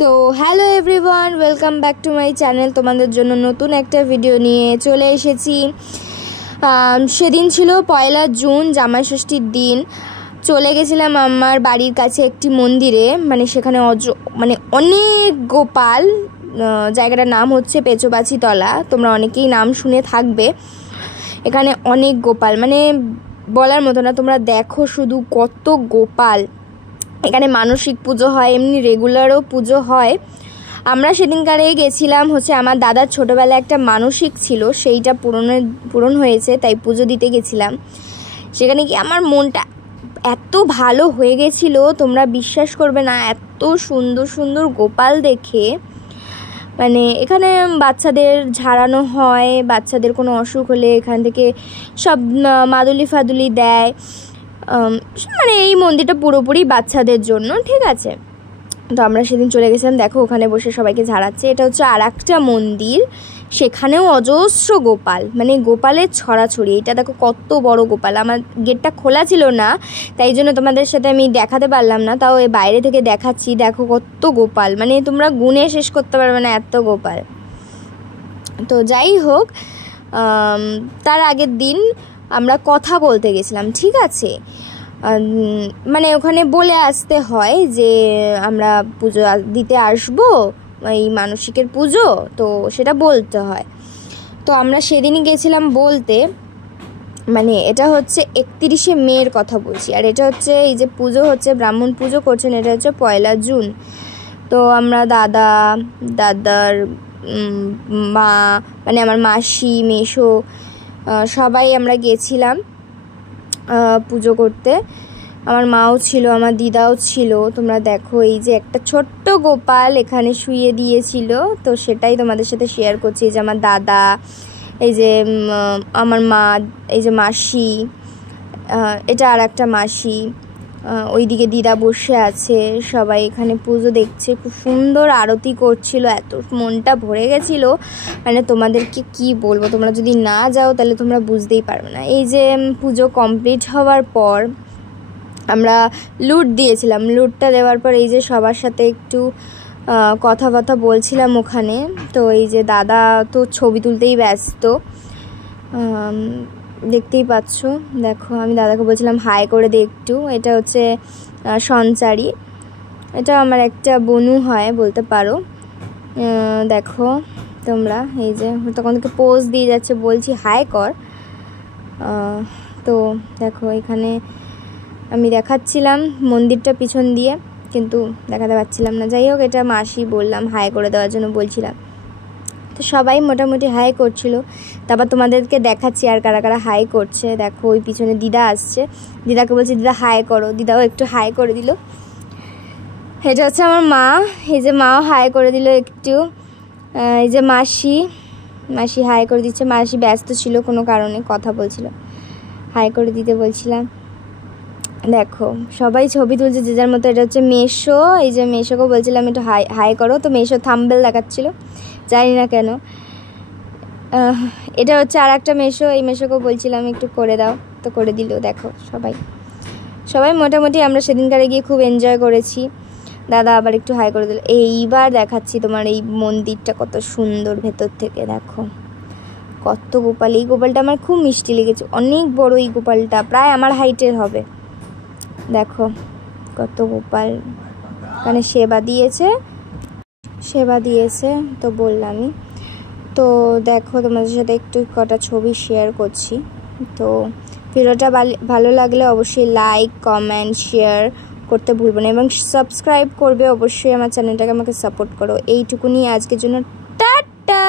তো hello everyone, welcome back to my channel. তোমাদের জন্য নতুন একটা ভিডিও নিয়ে চলে এসেছি। সেদিন ছিল 1 জুন, জামাই ষষ্ঠীর দিন। চলে গেছিলাম আমার বাড়ির কাছে একটি মন্দিরে, সেখানে অনেক গোপাল। জায়গাটার নাম হচ্ছে পেচোবাছিতলা, তোমরা অনেকেই নাম শুনে থাকবে। এখানে অনেক গোপাল, বলার মতো না। তোমরা দেখো শুধু কত গোপাল। এখানে মানসিক পুজো হয়, এমনি রেগুলারও পুজো হয়। আমরা সেদিনকারে গেছিলাম আমার দাদার ছোটোবেলায় একটা মানসিক ছিল, সেইটা পূরণ হয়েছে, তাই পুজো দিতে গেছিলাম। সেখানে কি আমার মনটা এত ভালো হয়ে গেছিল, তোমরা বিশ্বাস করবে না, এত সুন্দর সুন্দর গোপাল দেখে। এখানে বাচ্চাদের ঝাড়ানো হয়, বাচ্চাদের কোনো অসুখ হলে এখান থেকে সব মাদুলি ফাদুলি দেয়। এই মন্দিরটা পুরোপুরি বাচ্চাদের জন্য, ঠিক আছে। তো আমরা সেদিন চলে গেছিলাম, দেখো ওখানে বসে সবাইকে ঝাড়াচ্ছে। এটা হচ্ছে আর একটা মন্দির, সেখানেও অজস্র গোপাল, গোপালের ছড়াছড়ি। এটা দেখো কত বড় গোপাল। আমার গেটটা খোলা ছিল না, তাই জন্য তোমাদের সাথে আমি দেখাতে পারলাম না, তাও বাইরে থেকে দেখাচ্ছি। দেখো কত গোপাল, তোমরা গুনে শেষ করতে পারবে না এত গোপাল। তো যাই হোক, তার আগের দিন আমরা কথা বলতে গেছিলাম, ঠিক আছে। ওখানে বলে আসতে হয় যে আমরা পুজো দিতে আসবো, এই মানসিকের পুজো, তো সেটা বলতে হয়। তো আমরা সেদিনই গেছিলাম বলতে। এটা হচ্ছে 31শে মের কথা বলছি। আর এটা হচ্ছে এই যে পুজো হচ্ছে, ব্রাহ্মণ পুজো করছেন, এটা হচ্ছে 1 জুন। তো আমরা দাদার মা, আমার মাসি, মেসো, সবাই আমরা গেছিলাম পুজো করতে। আমার মাও ছিল, আমার দিদাও ছিল। তোমরা দেখো এই যে একটা ছোট্ট গোপাল এখানে শুইয়ে দিয়েছিল, তো সেটাই তোমাদের সাথে শেয়ার করছি। এই যে আমার দাদা, এই যে আমার মা, এই যে মাসি, এটা আর একটা মাসি, ওইদিকে দিদা বসে আছে। সবাই এখানে পুজো দেখছে, খুব সুন্দর আরতি করছিল, এত মনটা ভরে গেছিল। তোমাদেরকে কি বলবো, তোমরা যদি না যাও তাহলে তোমরা বুঝতেই পারবে না। এই যে পুজো কমপ্লিট হওয়ার পর আমরা লুট দিয়েছিলাম। লুটটা দেওয়ার পর এই যে সবার সাথে একটু কথা বলছিলাম ওখানে। তো এই যে দাদা তো ছবি তুলতেই ব্যস্ত, দেখতেই পাচ্ছ। দেখো আমি দাদাকে বলছিলাম হাই করে দে একটু। এটা হচ্ছে সঞ্চারী, এটা আমার একটা বনু হয় বলতে পারো। দেখো তোমরা, এই যে তখন থেকে পোজ দিয়ে যাচ্ছে, বলছি হাই কর। তো দেখো এখানে আমি দেখাচ্ছিলাম মন্দিরটা পিছন দিয়ে, কিন্তু দেখাতে পারছিলাম না। যাই হোক, এটা মাসি বললাম হাই করে দেওয়ার জন্য বলছিলাম। তো সবাই মোটামুটি হাই করছিল। তারপর তোমাদেরকে দেখাচ্ছি আর কারা কারা হাই করছে। দেখো ওই পিছনে দিদা আসছে, দিদাকে বলছি দিদা হাই করো, দিদাও একটু হাই করে দিল। এটা হচ্ছে আমার মা, এই যে মাও হাই করে দিল একটু। এই যে মাসি হাই করে দিচ্ছে। মাসি ব্যস্ত ছিল কোনো কারণে, কথা বলছিল, হাই করে দিতে বলছিলাম। দেখো সবাই ছবি তুলছে যে যার মতো। এটা হচ্ছে মেসো, এই যে মেসোকে বলছিলাম একটু হাই করো, তো মেসো থাম্বনেল দেখাচ্ছিল, জানি না কেন। এটা হচ্ছে আর একটা মেসো, এই মেসোকে বলছিলাম একটু করে দাও, তো করে দিল। দেখো সবাই মোটামুটি আমরা সেদিনকারে গিয়ে খুব এনজয় করেছি। দাদা আবার একটু হাই করে দিল। এইবার দেখাচ্ছি তোমার এই মন্দিরটা কত সুন্দর ভেতর থেকে। দেখো কত গোপাল। এই গোপালটা আমার খুব মিষ্টি লেগেছে, অনেক বড় এই গোপালটা, প্রায় আমার হাইটের হবে। দেখো কত গোপাল, এখানে সেবা দিয়েছে তো বললামই। তো দেখো তোমাদের সাথে একটু কটা ছবি শেয়ার করছি। তো ভিডিওটা ভালো লাগলে অবশ্যই লাইক, কমেন্ট, শেয়ার করতে ভুলবো না, এবং সাবস্ক্রাইব করবে অবশ্যই আমার চ্যানেলটাকে, আমাকে সাপোর্ট করো। এইটুকুনি আজকের জন্য, টাটা।